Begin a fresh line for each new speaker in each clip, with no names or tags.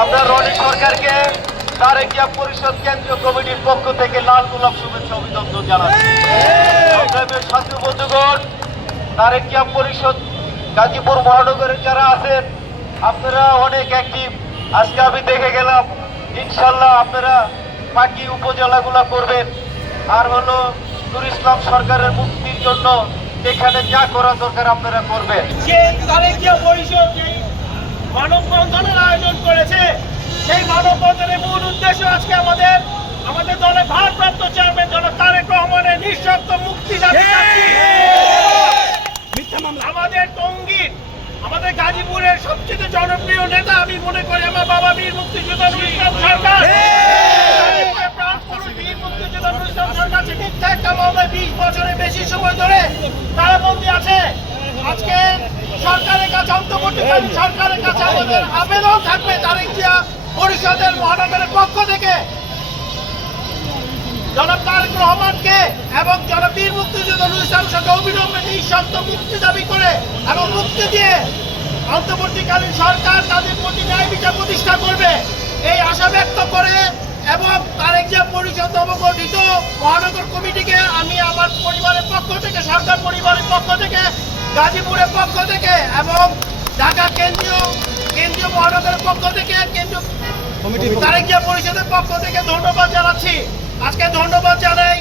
আপনার রনিক সরকারকে তার একটা পরিষদ কেন্দ্রীয় কমিটির পক্ষ থেকে লাল গোলাপ শুভেচ্ছা অভিনন্দন জানাচ্ছি। সাথী বন্ধুগণ তার একটা পরিষদ, গাজীপুর মহানগরের যারা আছেন, আপনারা অনেক অ্যাক্টিভ আজকে আমি দেখে গেলাম, ইনশাল্লাহ আপনারা বাকি উপজেলাগুলা করবেন আর হলো নুর ইসলাম সরকারের মুক্তির জন্য এখানে যা করা দরকার আপনারা করবেন।
যে তারেকিয়া পরিষদ যেই মানববন্ধনের আয়োজন করেছে সেই মানববন্ধনের মূল উদ্দেশ্য আজকে আমাদের আমাদের দলের ভারপ্রাপ্ত চেয়ারম্যান জনাব তারেক রহমানের নিঃশর্ত মুক্তি আমাদের টঙ্গীর আমাদের গাজীপুরের সবচেয়ে জনপ্রিয় নেতা আমি মনে করি আমার বাবা বীর মুক্তিযোদ্ধা নুর ইসলাম সরকার গাজীপুরের প্রাণ পুরুষ বীর মুক্তিযোদ্ধা নুর ইসলাম সরকার যে মিথ্যা একটা মামলায় বিশ বছরের বেশি সময় ধরে তারা বন্দী আছে। আজকে সরকারের কাছে, অন্তর্বর্তীকালীন সরকারের কাছে আমাদের আবেদন থাকবে তারেকিয়া পরিষদের মহানগরের পক্ষ থেকে। জনাব তারেক রহমানকে এবং জনাব বীর মুক্তিযোদ্ধা অবিলম্বে নিঃশর্ত মুক্তি দাবি করে এবং মুক্তি দিয়ে অন্তর্বর্তীকালীন সরকার তাদের প্রতি ন্যায় বিচার প্রতিষ্ঠা করবে। এই আশা ব্যক্ত করে এবং তারেক যে পরিষদ নবগঠিত মহানগর কমিটিকে আমি আমার পরিবারের পক্ষ থেকে সরকার পরিবারের পক্ষ থেকে গাজীপুরের পক্ষ থেকে এবং ঢাকা কেন্দ্রীয় কেন্দ্রীয় মহানগরের পক্ষ থেকে কেন্দ্রীয় তারেকিয়া পরিষদের পক্ষ থেকে ধন্যবাদ জানাচ্ছি। আজকে ধন্যবাদ জানাই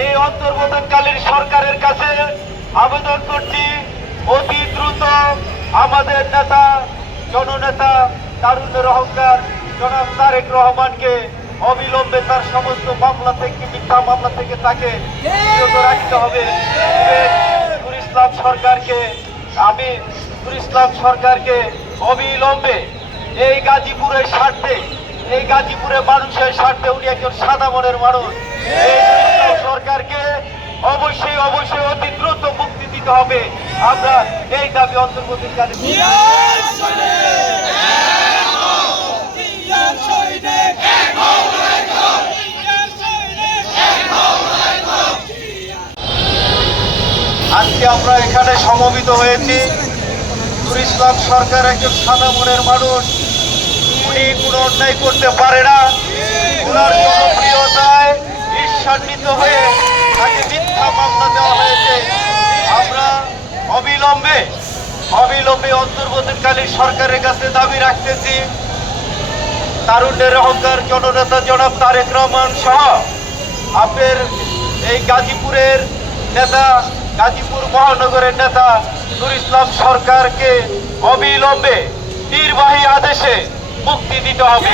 এই অন্তর্বর্তীকালীন সরকারের কাছে আবেদন করছি, অতি দ্রুত আমাদের নেতা, জননেতা তারুণের অহংকার জনাব তারেক রহমানকে অবিলম্বে তার সমস্ত মামলা থেকে, মিথ্যা মামলা থেকে তাকে বিরত রাখতে হবে। নুর ইসলাম সরকারকে, আমি নুর ইসলাম সরকারকে অবিলম্বে এই গাজীপুরের স্বার্থে এই গাজীপুরের মানুষের স্বার্থে উনি একজন সাদা মনের মানুষ। সরকারকে অবশ্যই অবশ্যই অতি দ্রুত মুক্তি দিতে হবে। আমরা এই দাবি অন্তর্বর্তীকালীন আজকে আমরা এখানে সমবেত হয়েছি। ইসলাম সরকার একজন সাদা মনের মানুষ। উনি কোনো অন্যায় করতে পারে না। ওনার জনপ্রিয়তায় ঈর্ষান্বিত হয়ে তাকে মিথ্যা মামলা দেওয়া হয়েছে। আমরা অবিলম্বে অবিলম্বে অন্তর্বর্তীকালীন সরকারের কাছে দাবি রাখতেছি। তারুণ্যের অহংকার জননেতা জনাব তারেক রহমান সহ আপনার এই গাজীপুরের নেতা, গাজীপুর মহানগরের নেতা নুর ইসলাম সরকারকে অবিলম্বে নির্বাহী আদেশে মুক্তি দিতে হবে।